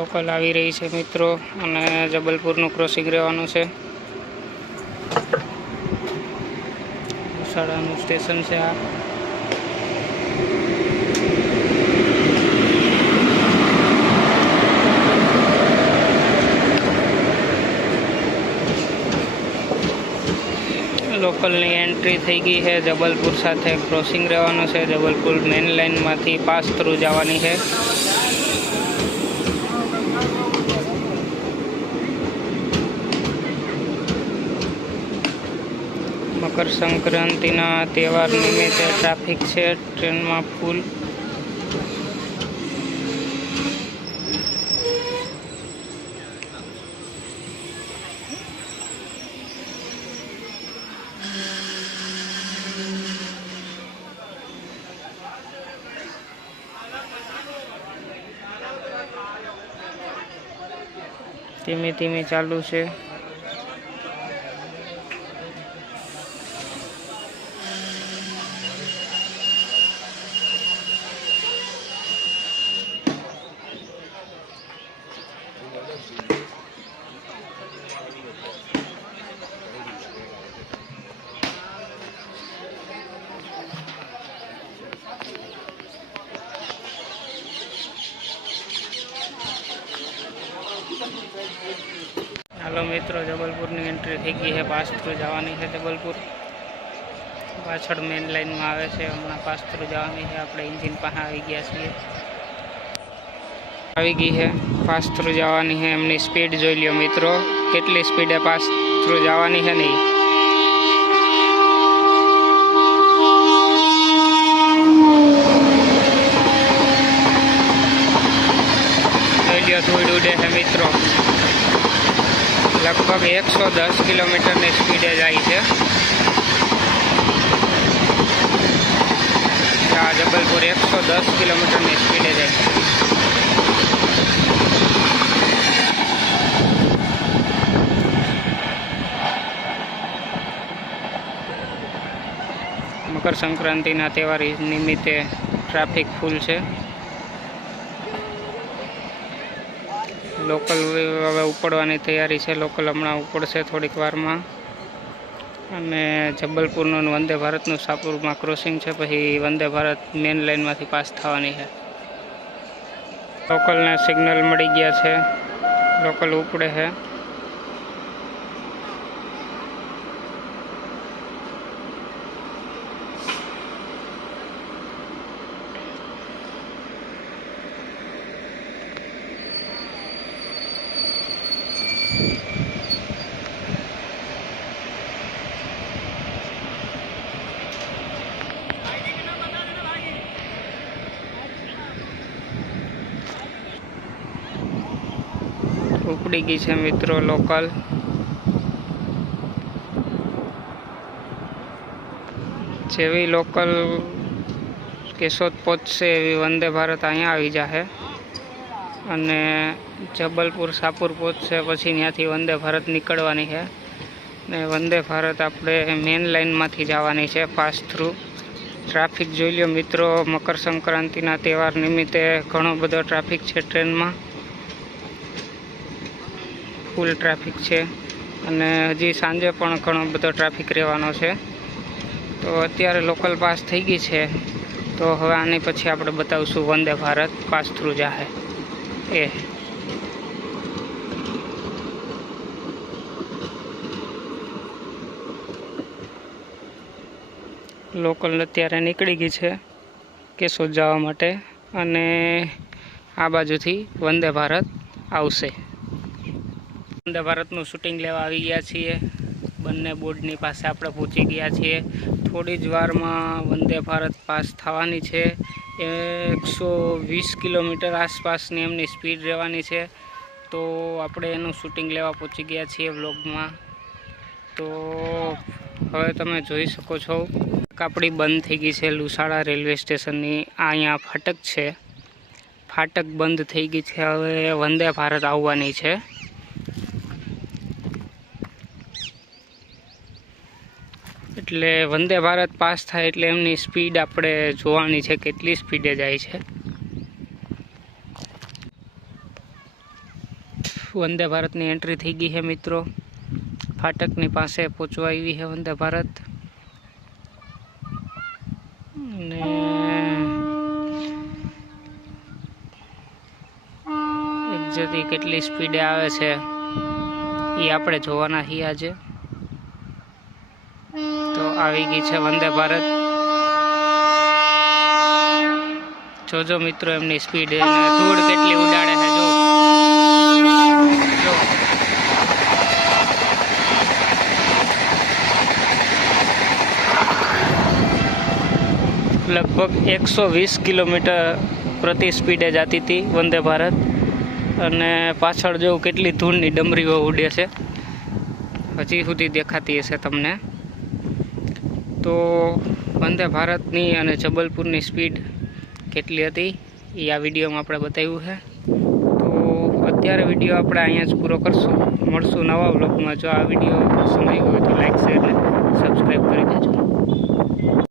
લોકલ આવી રહી છે મિત્રો અને જબલપુરનું ક્રોસિંગ રહેવાનું છે। ઉસાડાનું સ્ટેશન છે આ। લોકલની એન્ટ્રી થઈ ગઈ છે। જબલપુર સાથે ક્રોસિંગ રહેવાનું છે। જબલપુર મેન લાઇનમાંથી પાસ થ્રુ જવાની છે। મકર સંક્રાંતિના તહેવાર નિમિત્તે ટ્રાફિક છે ટ્રેનમાં ફૂલ। ધીમે ધીમે ચાલુ છે। હાલો મિત્રો, જબલપુરની એન્ટ્રી થઈ ગઈ છે। પાસ થ્રુ જવાની છે જબલપુર। પાછળ મેન લાઇનમાં આવે છે, હમણાં પાસ થ્રુ જવાની છે। આપણે એન્જિન પાસે આવી ગયા છીએ। આવી ગઈ છે, પાસ થ્રુ જવાની છે। એમની સ્પીડ જોઈ લ્યો મિત્રો, કેટલી સ્પીડે પાસ થ્રુ જવાની છે નહીં। જોઈ લ્યો ધૂળ ઉડે છે મિત્રો। लगभग 110 કિલોમીટરની સ્પીડે જાય છે। આ જબલપુર 110 કિલોમીટરની સ્પીડે જાય છે। મકર સંક્રાંતિના તહેવાર નિમિત્તે ટ્રાફિક ફૂલ છે। લોકલ હવે ઉપડવાની તૈયારી છે। લોકલ હમણાં ઉપડશે થોડીક વારમાં। અને જબલપુરનું વંદે ભારતનું સાપુરમાં ક્રોસિંગ છે, પછી વંદે ભારત મેન લાઇનમાંથી પાસ થવાની છે। લોકલને સિગ્નલ મળી ગયા છે, લોકલ ઉપડે છે। ઉપડી ગઈ છે મિત્રો લોકલ। જેવી લોકલ કેશોદ પહોંચશે એવી વંદે ભારત અહીંયા આવી જશે। અને જબલપુર સાપુર પહોંચશે પછી ત્યાંથી વંદે ભારત નીકળવાની છે। ને વંદે ભારત આપણે મેન લાઇનમાંથી જવાની છે પાસ થ્રુ। ટ્રાફિક જોઈ લો મિત્રો, મકર સંક્રાંતિના તહેવાર નિમિત્તે ઘણો બધો ટ્રાફિક છે ટ્રેનમાં। ફૂલ ટ્રાફિક છે અને હજી સાંજે પણ ઘણો બધો ટ્રાફિક રહેવાનો છે। તો અત્યારે લોકલ પાસ થઈ ગઈ છે, તો હવે આની પછી આપણે બતાવશું વંદે ભારત પાસ થ્રુ જાહે એ। લોકલ અત્યારે નીકળી ગઈ છે કેશોદ જવા માટે અને આ બાજુથી વંદે ભારત આવશે। વંદે ભારતનું શૂટિંગ લેવા આવી ગયા છીએ। બંને બોર્ડની પાસે આપણે પહોંચી ગયા છીએ। થોડી જ વારમાં વંદે ભારત પાસ થવાની છે। 120 કિલોમીટર આસપાસની એમની સ્પીડ રહેવાની છે। તો આપણે એનું શૂટિંગ લેવા પહોંચી ગયા છીએ વ્લોગમાં। તો હવે તમે જોઈ શકો છો આપણી બંધ થઈ ગઈ છે લુસાડા રેલવે સ્ટેશનની। અહીંયા ફાટક છે, ફાટક બંધ થઈ ગઈ છે। હવે વંદે ભારત આવવાની છે। એટલે વંદે ભારત પાસ થાય એટલે એમની સ્પીડ આપણે જોવાની છે, કેટલી સ્પીડે જાય છે। વંદે ભારતની એન્ટ્રી થઈ ગઈ છે મિત્રો. ફાટકની પાસે પહોંચવા આવી છે વંદે ભારત. અને એક્ઝેક્ટલી કેટલી સ્પીડે આવે છે એ આપણે જોવાના છીએ આજે. તો આવી ગઈ છે વંદે ભારત. જોજો મિત્રો એમની સ્પીડ અને ધૂળ કેટલી ઉડાડે છે. જો લગભગ 120 કિલોમીટર પ્રતિ સ્પીડે જતી હતી વંદે ભારત. અને પાછળ જો કેટલી ધૂળની ડમરીઓ ઉડે છે, હજી સુધી દેખાતી હશે તમને. તો વંદે ભારતની અને જબલપુરની સ્પીડ કેટલી હતી એ આ વિડીયોમાં આપણે બતાવ્યું છે. તો અત્યારે વિડીયો આપણે અહીંયા જ પૂરો કરશું. મળશું નવા વ્લોગમાં. જો આ વિડીયો પસંદ આવ્યો હોય તો લાઈક શેર